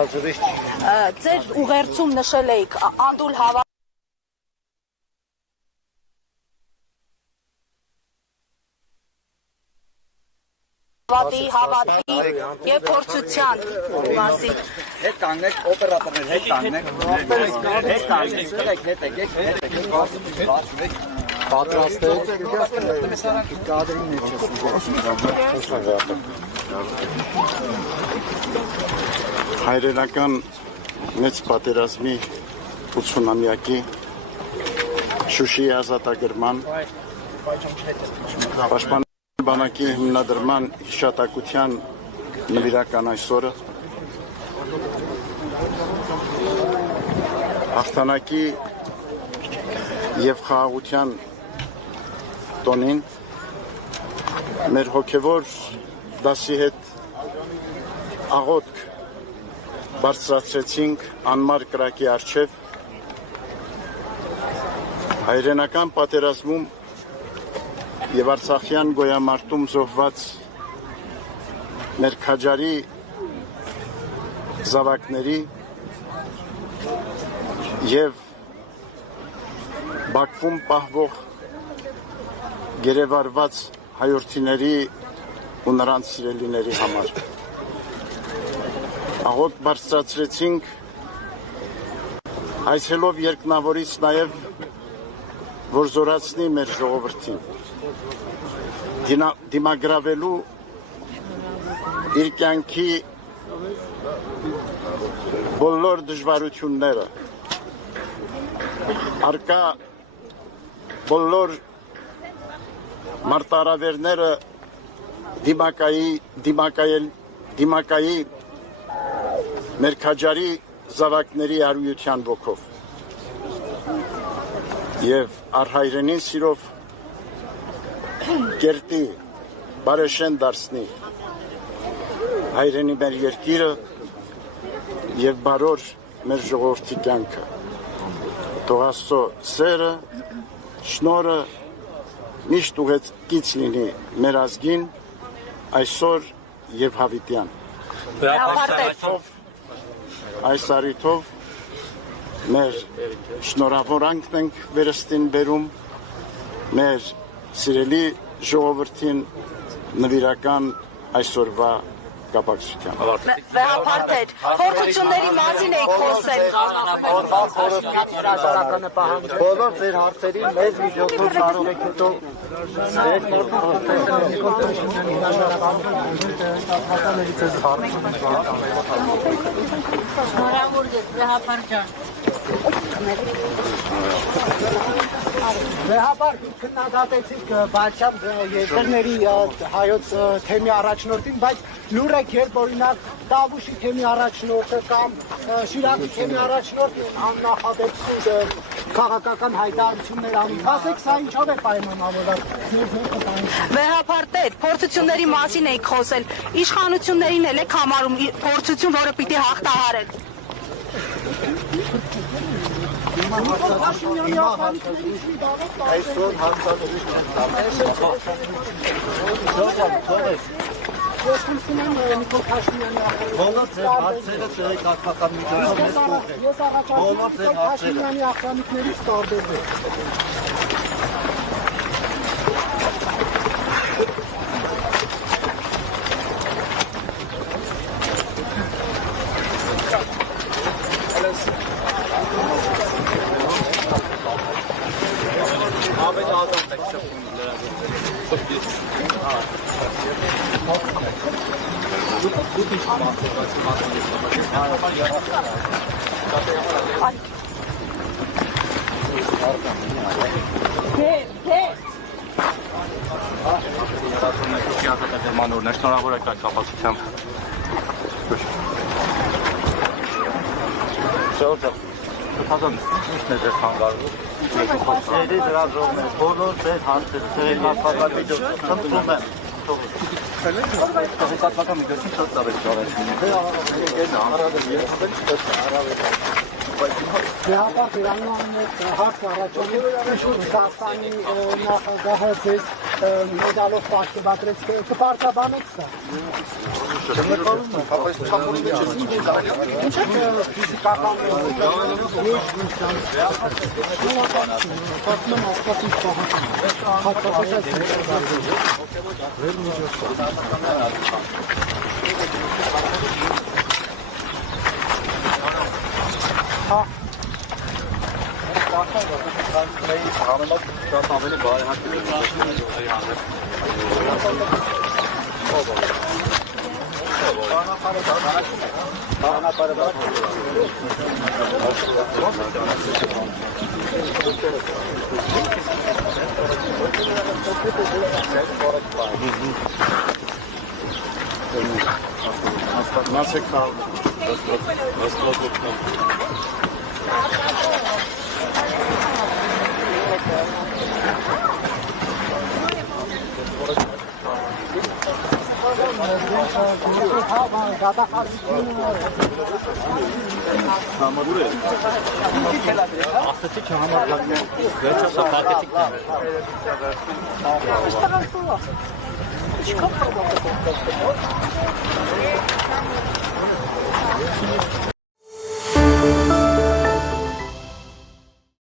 Ձեր ուղերձում նշել էիք անդուլ հավատի եւ փորձության մասին։ Հետ կանգնեք, օպերատորներ, հետ կանգնեք։ Պատրաստեք կադրի մեջ հայրենական մեծ պատերազմի 80-ամյակի Շուշիի ազատագրման պաշտպանության բանակի հիմնադրման հիշատակության նվիրական այսօրը հաղթանակի եւ խաղաղության տոնին մեր հոգևոր դասի հետ աղոթք բարձրացրեցինք անմար կրակի առջև հայրենական պատերազմում եւ Արցախյան գոյամարտում զոհված մեր քաջարի զավակների եւ Բաքվում պահվող գերեվարված հայրենիների ու նրանց սիրելիների համար աղոթք բարձրացրեցինք այցելով երկնավորից նաեւ որ զորացնի մեր ժողովրդին դիմագրավելու իր կյանքի բոլոր դժվարությունները արկա բոլոր մարտահրավերները դիմակայի մեր քաջարի զավակների արույության ոգով եւ առհայրենին սիրով կերտի բարեշեն դարձնի հայրենի մեր երկիրը եւ բարոր մեր ժողովրդի կյանքը թող Աստծո սերը շնորհը միշտ ուղեկից լինի մեր ազգին այսօր եւ հավիտյան այս առիթով մեր շնորհավորանքն ենք վերստին բերում մեր սիրելի ժողովրդին նվիրական այսօրվա կապակցությամբ։ Վեհապարտեր, փորձությունների մասին եք խոսել։ Բոլոր ձեր հարցերի մեծ միջոցով կարող եք հետո Շնորհավոր եք, Վեհապարտ ջան։ Վեհապարտ քննադատեցիք Բաչյան երկրների հայոց թեմի առաջնորդին, բայց լուր եք երբ օրինակ Տավուշի թեմի առաջնորդը կամ Շիրակի թեմի առաջնորդը աննախադեպություն քաղաքական հայտարարություններ անում։ Ասեք, սա ինչով է պայմանավորված։ Վեհապարտեր, փորձությունների մասին եք խոսել։ Իշխանություններին էլ եք համարում փորձություն, որը պիտի հաղթահարեն։ այսօր հարցադրիչ բոլոր ձեր հարցերը տեղեկատվական միջոցով մեզ կողմեն։ Բոլոր ձեր հարցերը ախրանիկներից տարբերվեք։ Շնորհավոր եք այդ կապակցությամբ։ Շնորհակալ եմ։ Միշտ է ձեզ խանգարվում։ Ձերի դրաժողներ, բոլոր ձեր հարցերը, ձեր մասնակցությունները խնդրում եմ։ Տեղեկատվական միջոցին շատ ծավալ ճարեցին։ Վեհապարտ իրանու հարց առաջանում Ռուսաստանի նախագահը ձեզ մեդալով պատկերացրեց, կպարտաբանեք սա։ Ինչ է ֆիզիկական